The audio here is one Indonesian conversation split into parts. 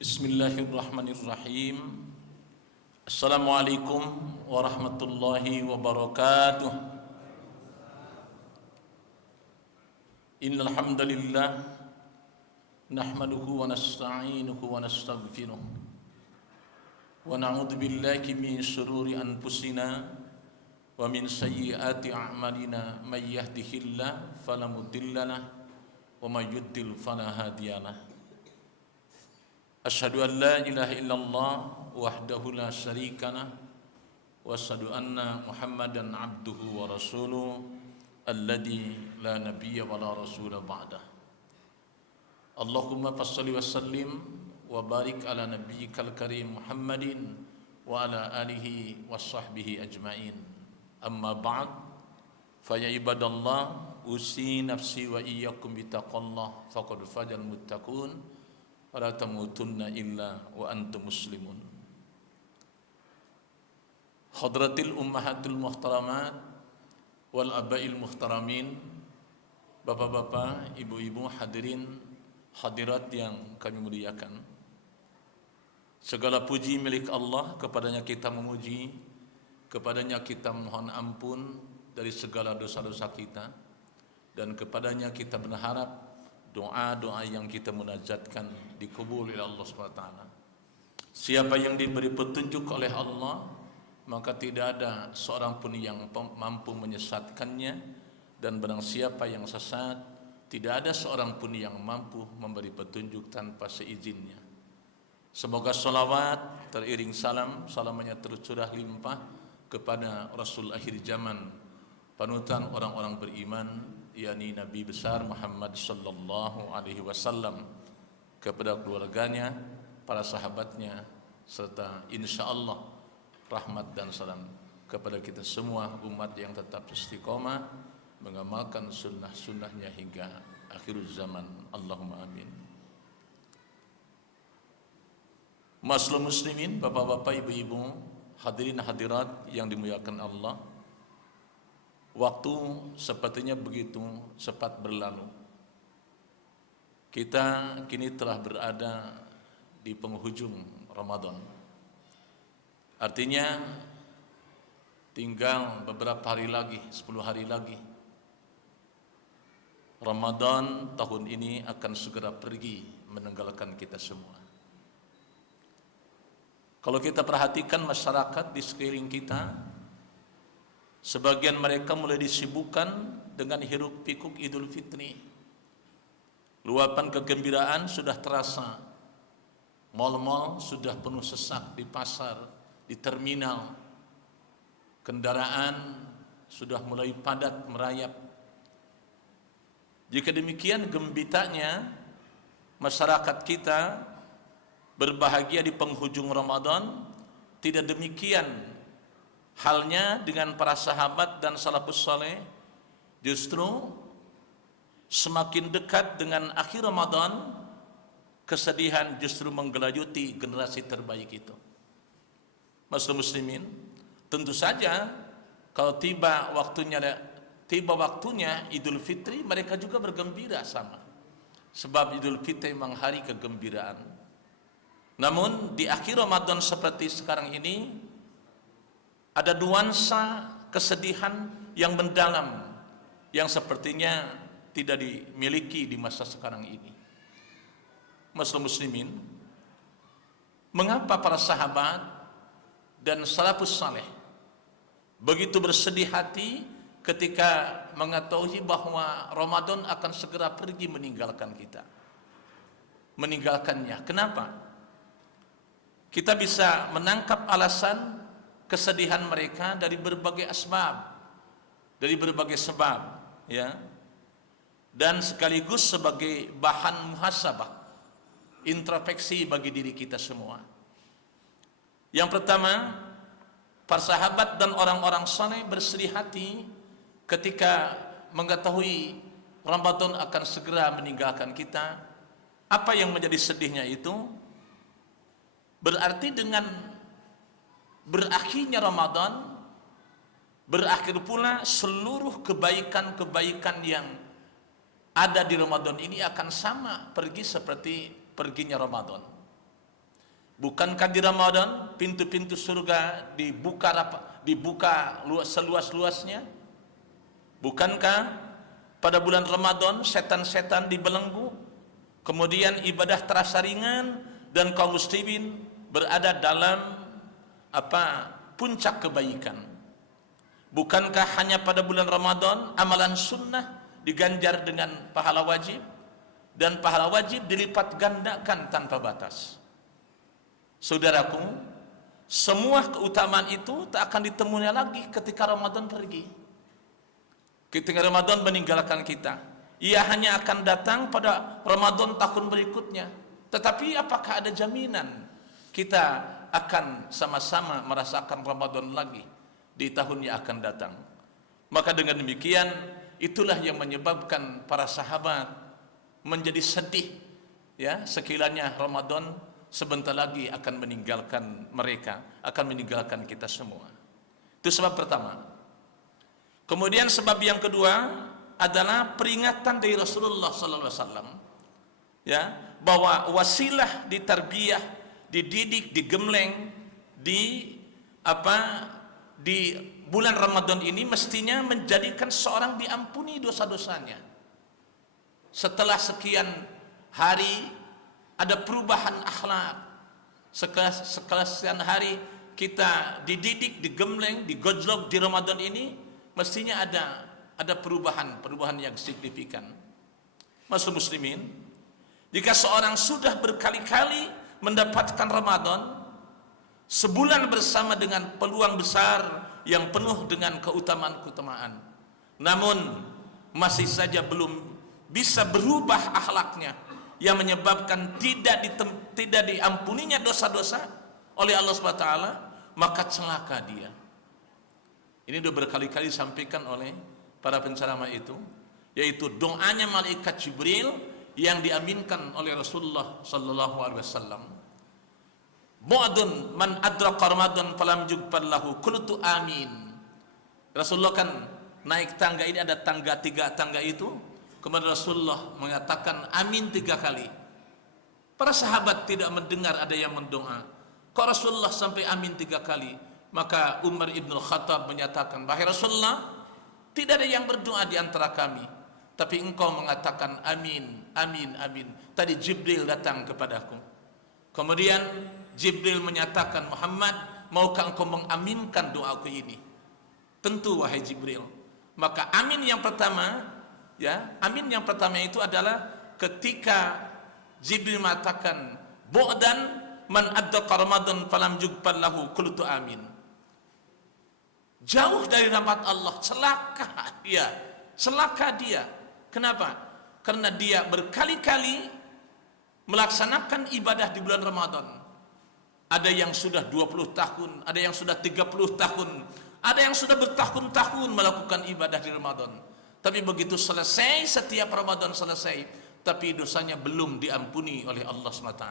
Bismillahirrahmanirrahim. Assalamualaikum warahmatullahi wabarakatuh. Innal hamdalillah nahmaduhu wa nasta'inuhu wa nastaghfiruh wa na'udzu billahi min shururi anfusina wa min sayyiati a'malina may yahdihillahu fala mudilla lahu wa may yudlil fala hadiya lahu. Asyhadu an la ilaha illallah wahdahu la syarika lah wa asyhadu anna Muhammadan abduhu wa rasuluh alladzi la nabiyya wa la rasula ba'dah. Allahumma fassalli wa sallim wa barik ala nabiyyikal karim Muhammadin wa ala alihi wa sahbihi ajmain. Amma ba'd, fa ya ibadallah usi nafsi wa iyyakum bitaqwallah faqad fazal muttaqun. Wala tamutunna illa wa antum muslimun. Hadratil ummahatul muhtaramat wal abail muhtaramin, bapak-bapak, ibu-ibu, hadirin hadirat yang kami muliakan. Segala puji milik Allah, kepadanya kita memuji, kepadanya kita mohon ampun dari segala dosa-dosa kita, dan kepadanya kita berharap doa-doa yang kita munajatkan dikabul oleh Allah SWT. Siapa yang diberi petunjuk oleh Allah, maka tidak ada seorang pun yang mampu menyesatkannya, dan barang siapa yang sesat, tidak ada seorang pun yang mampu memberi petunjuk tanpa seizinnya. Semoga salawat teriring salamnya tercurah limpah kepada Rasul akhir zaman, panutan orang-orang beriman, yakni Nabi besar Muhammad sallallahu alaihi wasallam, kepada keluarganya, para sahabatnya, serta insyaallah rahmat dan salam kepada kita semua umat yang tetap istiqomah mengamalkan sunnah-sunnahnya hingga akhir zaman. Allahumma amin. Maslum muslimin, bapak-bapak, ibu-ibu, hadirin hadirat yang dimuliakan Allah. Waktu sepertinya begitu cepat berlalu. Kita kini telah berada di penghujung Ramadan. Artinya tinggal beberapa hari lagi, 10 hari lagi, Ramadan tahun ini akan segera pergi meninggalkan kita semua. Kalau kita perhatikan masyarakat di sekeliling kita, sebagian mereka mulai disibukkan dengan hiruk pikuk Idul Fitri. Luapan kegembiraan sudah terasa. Mal-mal sudah penuh sesak di pasar, di terminal. Kendaraan sudah mulai padat merayap. Jika demikian gembitanya masyarakat kita berbahagia di penghujung Ramadan, tidak demikian halnya dengan para sahabat dan salafus saleh. Justru semakin dekat dengan akhir Ramadan, kesedihan justru menggelayuti generasi terbaik itu. Muslimin, tentu saja kalau tiba waktunya Idul Fitri, mereka juga bergembira sama. Sebab Idul Fitri memang hari kegembiraan. Namun di akhir Ramadan seperti sekarang ini, ada nuansa kesedihan yang mendalam yang sepertinya tidak dimiliki di masa sekarang ini. Muslimin, mengapa para sahabat dan salafus saleh begitu bersedih hati ketika mengetahui bahwa Ramadan akan segera pergi meninggalkannya? Kenapa? Kita bisa menangkap alasan kesedihan mereka dari berbagai sebab, ya, dan sekaligus sebagai bahan muhasabah, introspeksi bagi diri kita semua. Yang pertama, para sahabat dan orang-orang saleh bersedih hati ketika mengetahui Ramadan akan segera meninggalkan kita. Apa yang menjadi sedihnya itu? Berarti dengan berakhirnya Ramadan, berakhir pula seluruh kebaikan-kebaikan yang ada di Ramadan ini akan sama pergi seperti perginya Ramadan. Bukankah di Ramadan pintu-pintu surga dibuka seluas-luasnya? Bukankah pada bulan Ramadan setan-setan dibelenggu? Kemudian ibadah terasa ringan dan kaum muslimin berada dalam puncak kebaikan. Bukankah hanya pada bulan Ramadan amalan sunnah diganjar dengan pahala wajib, dan pahala wajib dilipat gandakan tanpa batas? Saudaraku, semua keutamaan itu tak akan ditemui lagi ketika Ramadan pergi. Ketika Ramadan meninggalkan kita, ia hanya akan datang pada Ramadan tahun berikutnya. Tetapi apakah ada jaminan kita akan sama-sama merasakan Ramadan lagi di tahun yang akan datang? Maka dengan demikian, itulah yang menyebabkan para sahabat menjadi sedih, ya, sekiranya Ramadan sebentar lagi akan meninggalkan mereka, akan meninggalkan kita semua. Itu sebab pertama. Kemudian sebab yang kedua adalah peringatan dari Rasulullah sallallahu alaihi wasallam, ya, bahwa wasilah ditarbiyah, dididik, digembleng di bulan Ramadan ini mestinya menjadikan seorang diampuni dosa-dosanya. Setelah sekian hari ada perubahan akhlak. Sekian hari kita dididik, digembleng, digojlok di Ramadan ini, mestinya ada perubahan yang signifikan. Maksud muslimin, jika seorang sudah berkali-kali mendapatkan Ramadan, sebulan bersama dengan peluang besar yang penuh dengan keutamaan-keutamaan, namun masih saja belum bisa berubah akhlaknya, yang menyebabkan tidak diampuninya dosa-dosa oleh Allah SWT, maka celaka dia. Ini sudah berkali-kali disampaikan oleh para penceramah itu, yaitu doanya malaikat Jibril yang diaminkan oleh Rasulullah sallallahu alaihi wasallam. Mu'adun man adraqa Ramadan falam yughfar lahu qultu amin. Rasulullah kan naik tangga ini, ada tiga tangga itu. Kemudian Rasulullah mengatakan amin 3 kali. Para sahabat tidak mendengar ada yang mendoa. Kok Rasulullah sampai amin 3 kali? Maka Umar ibn Khattab menyatakan, wahai Rasulullah, tidak ada yang berdoa di antara kami, tapi engkau mengatakan amin, amin, amin. Tadi Jibril datang kepadaku. Kemudian Jibril menyatakan, Muhammad, maukah engkau mengaminkan doaku ini? Tentu wahai Jibril. Maka amin yang pertama, ya, amin yang pertama itu adalah ketika Jibril mengatakan bu'dan man addaqa Ramadan falam yughfar lahu qultu amin. Jauh dari rahmat Allah, celaka dia. Kenapa? Karena dia berkali-kali melaksanakan ibadah di bulan Ramadan. Ada yang sudah 20 tahun, ada yang sudah 30 tahun, ada yang sudah bertahun-tahun melakukan ibadah di Ramadan. Tapi begitu selesai, setiap Ramadan selesai, tapi dosanya belum diampuni oleh Allah SWT.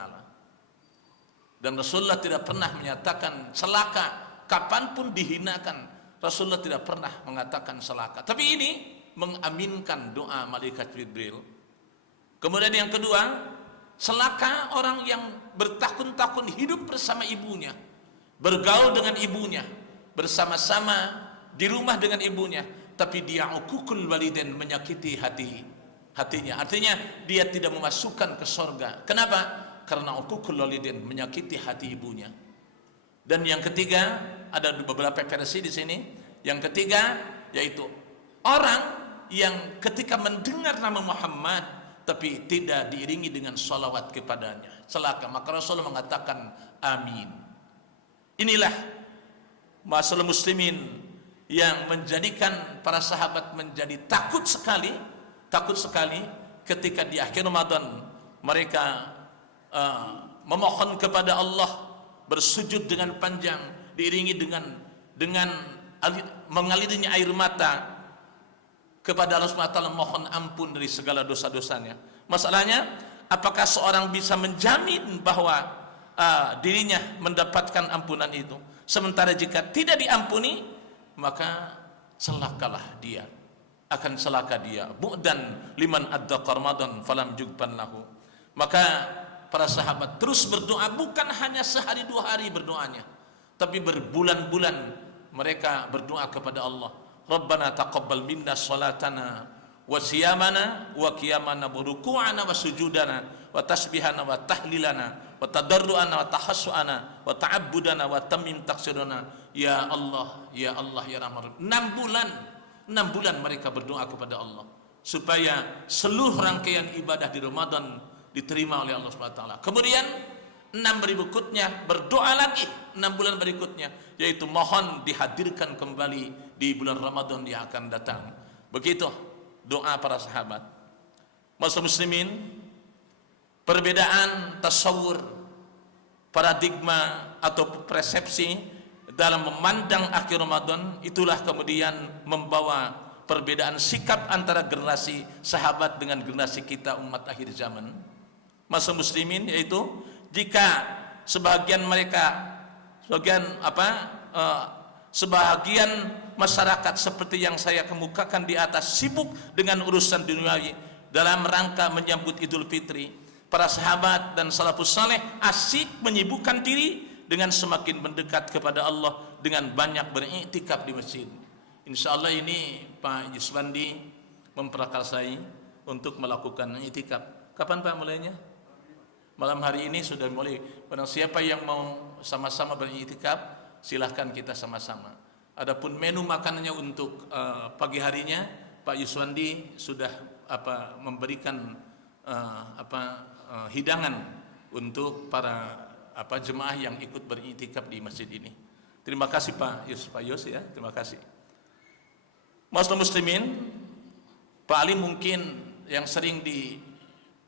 Dan Rasulullah tidak pernah menyatakan celaka, kapanpun dihinakan, Rasulullah tidak pernah mengatakan celaka. Tapi ini mengaminkan doa malaikat Jibril. Kemudian yang kedua, celaka orang yang bertahun-tahun hidup bersama ibunya, bergaul dengan ibunya, bersama-sama di rumah dengan ibunya, tapi dia uququl walidain, menyakiti hatinya. Artinya dia tidak memasukkan ke surga. Kenapa? Karena uququl walidain, menyakiti hati ibunya. Dan yang ketiga, ada beberapa versi di sini. Yang ketiga yaitu orang yang ketika mendengar nama Muhammad tapi tidak diiringi dengan salawat kepadanya, celaka. Maka Rasulullah mengatakan amin. Inilah masalah muslimin yang menjadikan para sahabat menjadi takut sekali ketika di akhir Ramadan mereka memohon kepada Allah, bersujud dengan panjang, diiringi dengan mengalirnya air mata kepada Allah SWT, mohon ampun dari segala dosa-dosanya. Masalahnya, apakah seorang bisa menjamin bahwa dirinya mendapatkan ampunan itu? Sementara jika tidak diampuni, maka celakalah dia, akan celaka dia. Bu'dan liman addaqa Ramadan falam yughfar lahu. Maka para sahabat terus berdoa, bukan hanya sehari dua hari berdoanya, tapi berbulan-bulan mereka berdoa kepada Allah. Rabbana taqabbal minna salatana wa siyamana wa qiyamana wa ruku'ana wa sujudana wa tasbihana wa tahlilana wa tadarruana wa tahassuana wa ta'abbudana wa tamim taksirana. Ya Allah, ya Allah, ya Rahman. 6 bulan mereka berdoa kepada Allah supaya seluruh rangkaian ibadah di Ramadan diterima oleh Allah Subhanahu wa taala. Kemudian 6 berikutnya berdoa lagi 6 bulan berikutnya, yaitu mohon dihadirkan kembali di bulan Ramadan yang akan datang. Begitu doa para sahabat. Muslimin, perbedaan tasawur, paradigma atau persepsi dalam memandang akhir Ramadan itulah kemudian membawa perbedaan sikap antara generasi sahabat dengan generasi kita umat akhir zaman. Muslimin, yaitu jika sebagian masyarakat seperti yang saya kemukakan di atas sibuk dengan urusan duniawi dalam rangka menyambut Idul Fitri, para sahabat dan salafus saleh asik menyibukkan diri dengan semakin mendekat kepada Allah dengan banyak beriktikaf di masjid. Insyaallah ini Pak Yuswandi memprakarsai untuk melakukan iktikaf. Kapan Pak mulainya? Malam hari ini sudah mulai. Barang siapa yang mau sama-sama beriktikaf, silahkan kita sama-sama. Adapun menu makanannya untuk pagi harinya, Pak Yuswandi sudah memberikan hidangan untuk para jemaah yang ikut beriktikaf di masjid ini. Terima kasih Pak Yus ya, terima kasih. Muslimin, Pak Ali mungkin yang sering di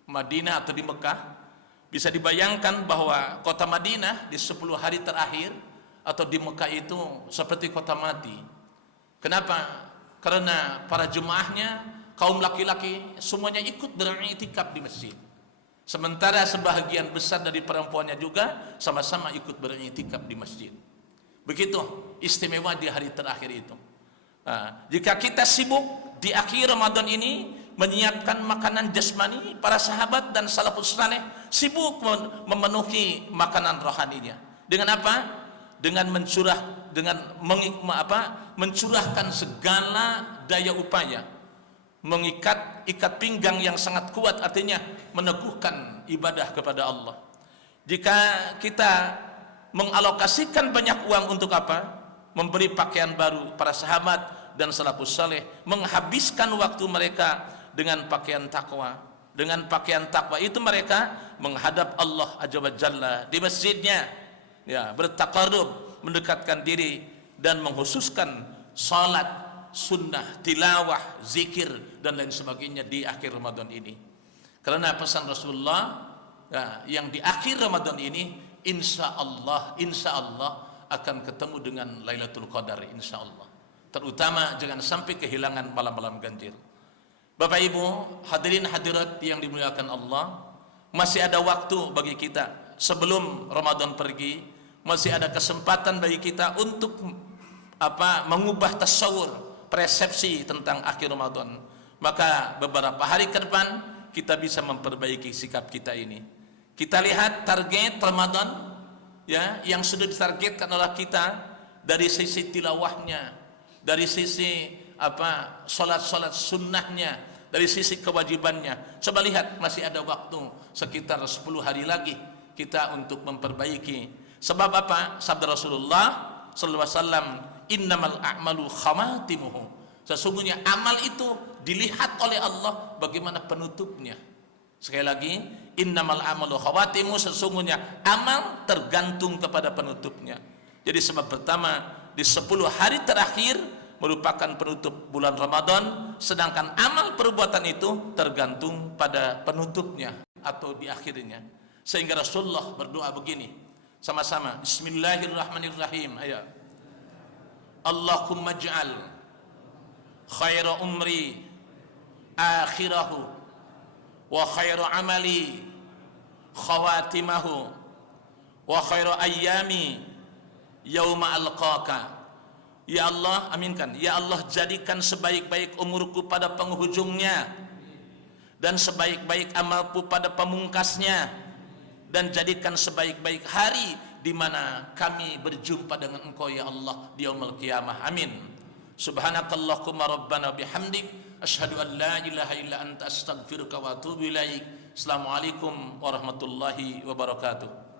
Madinah atau di Mekah bisa dibayangkan bahwa kota Madinah di 10 hari terakhir atau di Mekah itu seperti kota mati. Kenapa? Karena para jemaahnya kaum laki-laki semuanya ikut beriktikaf di masjid. Sementara sebahagian besar dari perempuannya juga sama-sama ikut beriktikaf di masjid. Begitu istimewa di hari terakhir itu. Nah, jika kita sibuk di akhir Ramadan ini menyiapkan makanan jasmani, para sahabat dan salafus saleh sibuk memenuhi makanan rohaninya. Dengan apa? Dengan mencurahkan segala daya upaya, mengikat pinggang yang sangat kuat, artinya meneguhkan ibadah kepada Allah. Jika kita mengalokasikan banyak uang untuk apa? Memberi pakaian baru, para sahabat dan salafus saleh menghabiskan waktu mereka dengan pakaian takwa. Dengan pakaian takwa itu mereka menghadap Allah Azza wa Jalla di masjidnya, ya, bertaqarrub, mendekatkan diri dan menghususkan salat sunnah, tilawah, zikir dan lain sebagainya di akhir Ramadan ini. Karena pesan Rasulullah, ya, yang di akhir Ramadan ini insya Allah akan ketemu dengan Lailatul Qadar, insya Allah. Terutama jangan sampai kehilangan malam-malam ganjil. Bapak Ibu hadirin hadirat yang dimuliakan Allah, masih ada waktu bagi kita sebelum Ramadan pergi, masih ada kesempatan bagi kita untuk mengubah tasawur, persepsi tentang akhir Ramadan. Maka beberapa hari ke depan kita bisa memperbaiki sikap kita ini. Kita lihat target Ramadan, ya, yang sudah ditargetkan oleh kita dari sisi tilawahnya, dari sisi salat sunnahnya, dari sisi kewajibannya. Coba lihat, masih ada waktu sekitar 10 hari lagi kita untuk memperbaiki. Sebab apa? Sabda Rasulullah sallallahu alaihi wasallam, innamal a'malu khawatimuhu. Sesungguhnya amal itu dilihat oleh Allah bagaimana penutupnya. Sekali lagi, innamal a'malu khawatimuhu, sesungguhnya amal tergantung kepada penutupnya. Jadi sebab pertama, di 10 hari terakhir merupakan penutup bulan Ramadan, sedangkan amal perbuatan itu tergantung pada penutupnya atau di akhirnya. Sehingga Rasulullah berdoa begini, sama-sama, Bismillahirrahmanirrahim. Ayo, Allahumma ja'al khaira umri akhirahu wa khaira amali khawatimahu wa khaira ayyami yauma alqaka. Ya Allah, aminkan. Ya Allah, jadikan sebaik-baik umurku pada penghujungnya dan sebaik-baik amalku pada pemungkasnya. dan jadikan sebaik-baik hari di mana kami berjumpa dengan Engkau ya Allah di yaumul qiyamah. Amin. Subhanakallahumma rabbana bihamdik asyhadu an la ilaha illa anta astaghfiruka wa atubu ilaik. Assalamualaikum warahmatullahi wabarakatuh.